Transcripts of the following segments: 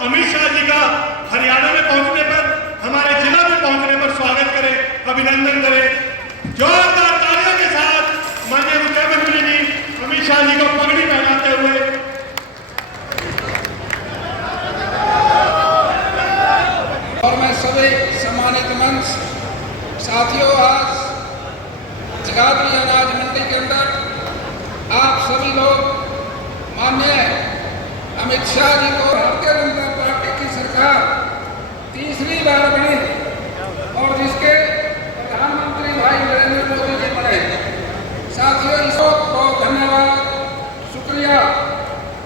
अमित शाह जी का हरियाणा में पहुंचने पर, हमारे जिला में पहुंचने पर स्वागत करें, अभिनंदन करें। जोरदार तालियों के साथ माननीय मुख्यमंत्री जी अमित शाह जी को पगड़ी पहनाते हुए। और मैं सभी सम्मानित मंच साथियों, आज जगाधरी अनाज मंडी के अंदर आप सभी लोग माननीय अमित शाह जी को भारतीय जनता पार्टी की सरकार तीसरी बार बनी और जिसके प्रधानमंत्री भाई नरेंद्र मोदी जी बने। साथियों, इसको बहुत धन्यवाद, शुक्रिया।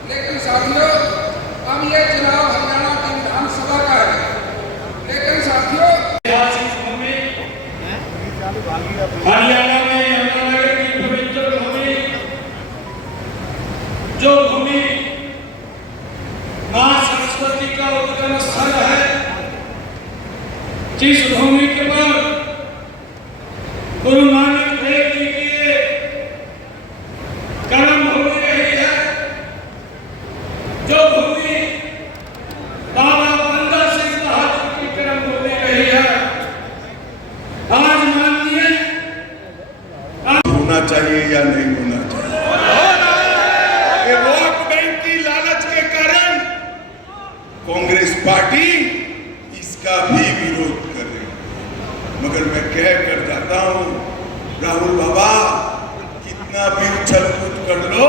लेकिन साथियों, अब ये चुनाव हरियाणा की विधानसभा का है, लेकिन साथियों हरियाणा में यमुनानगर की पवित्र भूमि, जो भूमि मां सरस्वती का उद्गम स्थल है, जिस भूमि के पर गुरु नानक देव जी की कर्म भूमि रही है, जो भूमि बाबा बंदा सिंह बहादुर की कर्म भूमि रही है, आज माननीय होना चाहिए या नहीं होना चाहिए। वोट बैंक की लालच के कारण कांग्रेस पार्टी इसका भी विरोध कर रही है। मगर मैं कह कर जाता हूं, राहुल बाबा कितना भी उछल कूद कर लो,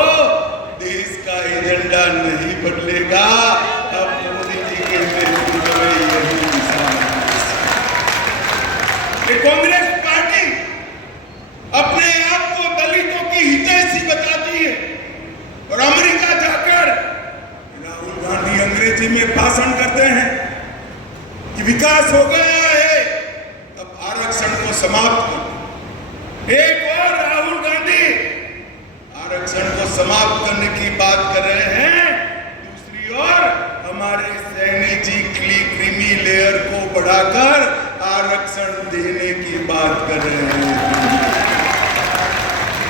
देश का एजेंडा नहीं बदलेगा। अब मोदी जी के नेतृत्व में यही कांग्रेस पार्टी अपने आप को दलितों की हितैषी बताती है और अमेरिका जाकर राहुल गांधी अंग्रेजी में भाषण करते हैं कि विकास हो गया है, अब आरक्षण को समाप्त करो। एक और राहुल गांधी आरक्षण को समाप्त करने की बात कर रहे हैं, दूसरी ओर हमारे सैनी जी क्रीमी लेयर को बढ़ाकर आरक्षण देने की बात कर रहे हैं।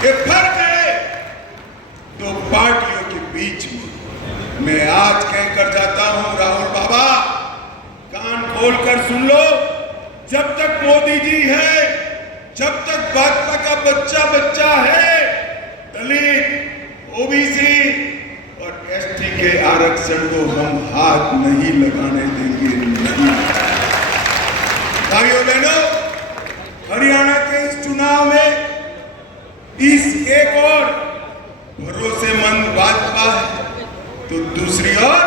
ये फर्क है दो पार्टियों के बीच में। मैं आज कहकर जाता हूं, राहुल बाबा कान खोलकर सुन लो, जब तक मोदी जी है, जब तक भाजपा का बच्चा बच्चा है, दलित, ओबीसी और एसटी के आरक्षण को हम हाथ नहीं लगाने देंगे। नहीं भाइयों बहनों, हरियाणा के इस चुनाव में इस एक और भरोसेमंद भाजपा है तो दूसरी ओर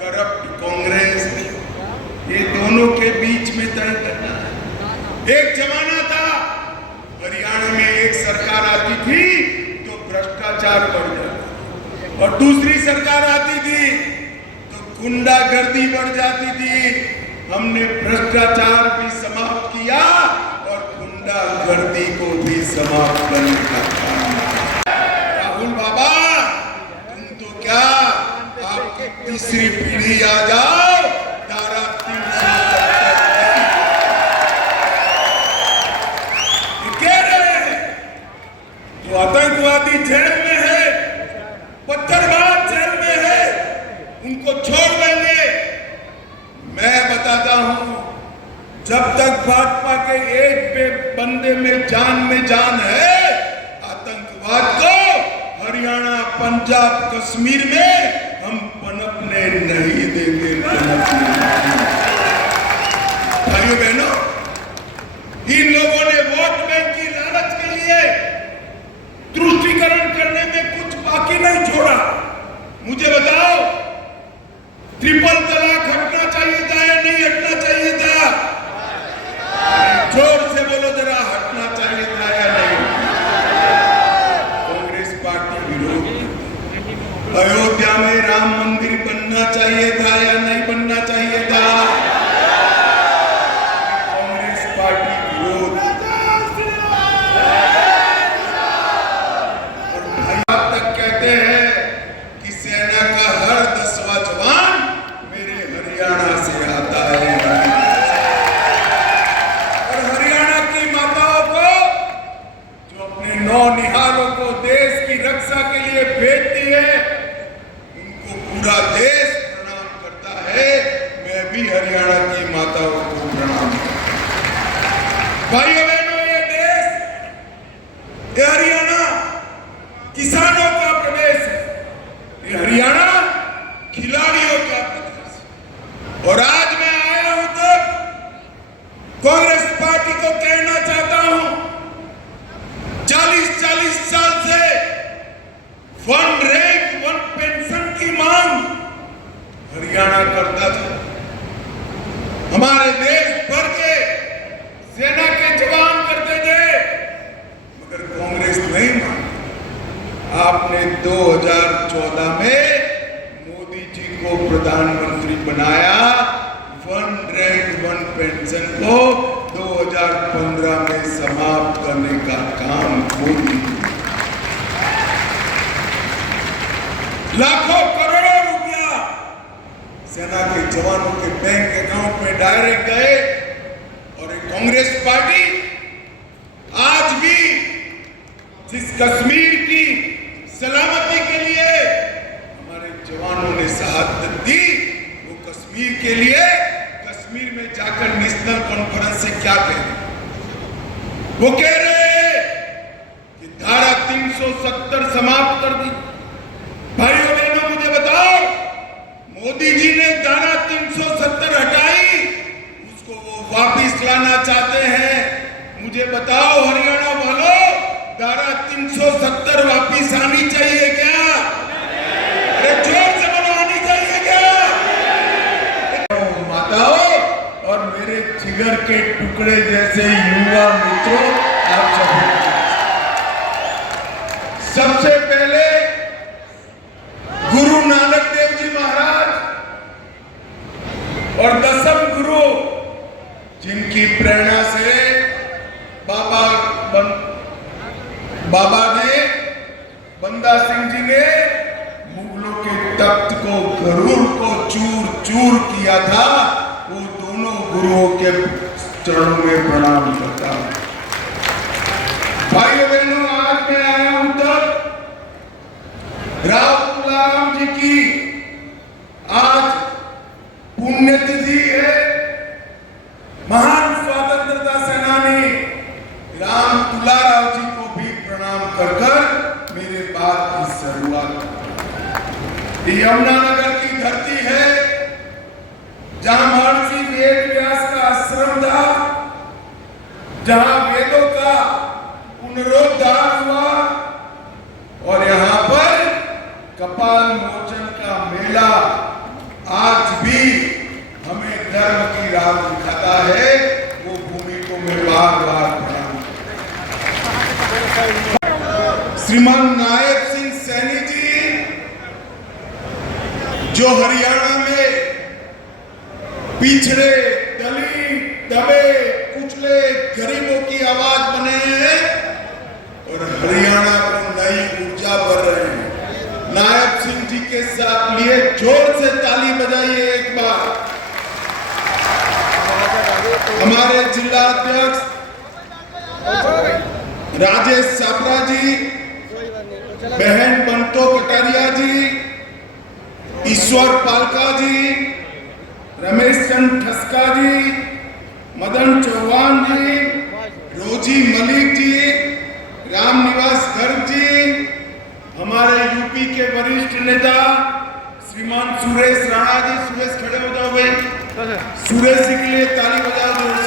करप्ट कांग्रेस, ये दोनों के बीच में तय करना है। एक जमाना था हरियाणा में एक सरकार आती थी तो भ्रष्टाचार बढ़ जाता, और दूसरी सरकार आती थी तो गुंडागर्दी बढ़ जाती थी। हमने भ्रष्टाचार भी समाप्त किया और गुंडागर्दी को भी समाप्त करने का काम किया। राहुल बाबा, तुम तो क्या आपकी तीसरी पीढ़ी आ जाओ, धारा 370 कह रहे हैं तो आतंकवादी जेल में है, पत्थरबाज जेल में है, उनको छोड़ देंगे। मैं बताता हूं, जब तक भाजपा के एक बंदे में जान है, आतंकवाद को हरियाणा, पंजाब, कश्मीर में हम पनपने नहीं देंगे। भाइयों बहनों, इन लोगों ने वोट बैंक की लालच के लिए तुष्टीकरण करने में कुछ बाकी नहीं छोड़ा। मुझे बताओ, ट्रिपल तलाक हटना चाहिए था या नहीं हटना चाहिए था? जोर से बोलो जरा, हटना चाहिए था या नहीं? कांग्रेस पार्टी विरोध। अयोध्या में राम मंदिर बनना चाहिए था या नहीं बनना चाहिए था? कांग्रेस पार्टी विरोध। और भाई आप तक कहते हैं कि सेना का हर 10वां जवान मेरे हरियाणा से आता है। और हरियाणा की माताओं को, जो अपने नौनिहालों को देश की रक्षा के लिए भेजती है, उनको पूरा देश प्रणाम करता सभी हरियाणा की माताओं को प्रणाम। भाइयों बहनों, ये देश, ये हरियाणा किसानों का प्रदेश है, ये हरियाणा खिलाड़ियों का प्रदेश है। और आज मैं आया हूं तो कांग्रेस पार्टी को कहना चाहता हूं, 40-40 साल से वन रैंक वन पेंशन की मांग हरियाणा करता था। हमारे देश भर के सेना के जवान करते थे, मगर कांग्रेस नहीं मानी। आपने 2014 में मोदी जी को प्रधानमंत्री बनाया, वन रैंक वन पेंशन को 2015 में समाप्त करने का काम मोदी। लाखों करोड़ों रुपया सेना के जवानों के बैंक अकाउंट में डायरेक्ट गए, और एक कांग्रेस पार्टी आज भी जिस कश्मीर की सलामती के लिए हमारे जवानों ने शहादत दी, वो कश्मीर के लिए कश्मीर में जाकर नेशनल कॉन्फ्रेंस से क्या कह रहे? वो कह रहे हैं कि धारा 370 समाप्त कर दी। भाइयों बहनों, मुझे बताओ, मोदी जी ने धारा 370 हटाई, उसको वो वापिस लाना चाहते हैं। मुझे बताओ हरियाणा वालों, धारा 370 वापिस आनी चाहिए क्या? अरे जोर से बोलो, आनी चाहिए क्या? माताओं और मेरे जिगर के टुकड़े जैसे युवा मित्रों, आप सबसे पहले गुरु नानक देव जी महाराज और दसम गुरु, जिनकी प्रेरणा से बाबा ने, बंदा सिंह जी ने मुगलों के तख्त को, गरुड़ को चूर चूर किया था, वो दोनों गुरुओं के चरणों में प्रणाम करता हूं। भाइयों बहनों, आज मैं आया हूं तब राव तुलाराम जी की आज पुण्यतिथि है। महान स्वतंत्रता सेनानी राम तुलाराम जी को भी प्रणाम कर कर मेरे बात की शुरुआत। यमुनानगर की धरती है, जहां महर्षि वेद व्यास का आश्रम था, जहां वेदों का पुनरुद्धार हुआ, और यहां पर कपाल मोचन का मेला आज भी हमें धर्म की राह दिखाता है। वो भूमि को मैं बार बार प्रणाम। श्रीमान नायब सिंह सैनी जी, जो हरियाणा में पिछड़े, दलित, दबे, कुचले, गरीबों की आवाज बने हैं और हरियाणा को नई ऊर्जा भर रहे हैं। नायब सिंह जी के साथ लिए जोर से ताली बजाइए एक बार। हमारे जिला अध्यक्ष राजेश साबरा जी, बहन बंतो कटारिया जी, ईश्वर पालका जी, रमेश चंद ठस्का जी, मदन चौहान जी, रोजी मलिक जी, रामनिवास गर्ग जी, हमारे यूपी के वरिष्ठ नेता श्रीमान सुरेश राणा जी। सुरेश खड़े हो जाओ भाई, सुरेश जी के लिए ताली बजाओ जोर से।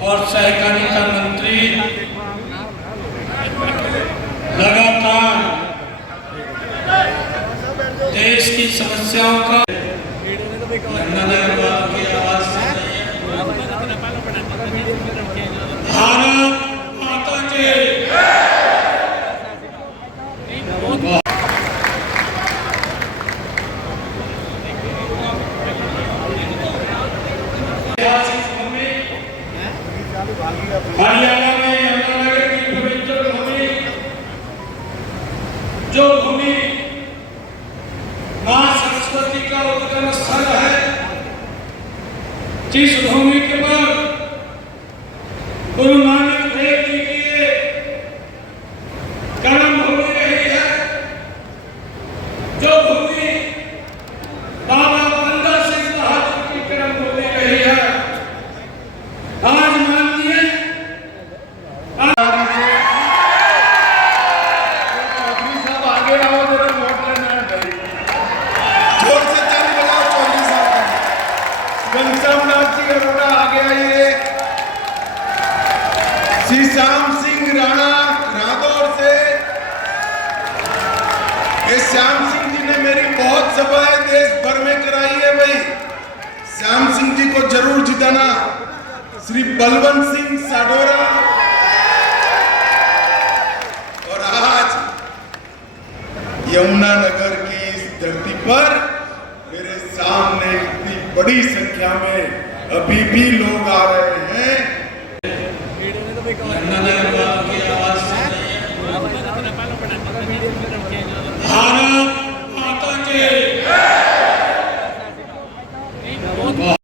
और सहकारिता मंत्री लगातार देश की समस्याओं का भारत माता की हरियाणा में यमुनानगर की पवित्र भूमि, जो भूमि मां सरस्वती का उद्गम स्थल है, जिस भूमि के पर गुरु नानक देव जी की कर्म भूमि रही है, जो भूमि बाबा श्याम सिंह राणा रादौर से। ये श्याम सिंह जी ने मेरी बहुत सभाएं देश भर में कराई है भाई। श्याम सिंह जी को जरूर जिताना। श्री बलवंत सिंह साडोरा। और आज यमुनानगर की इस धरती पर मेरे सामने इतनी बड़ी संख्या में अभी भी लोग आ रहे हैं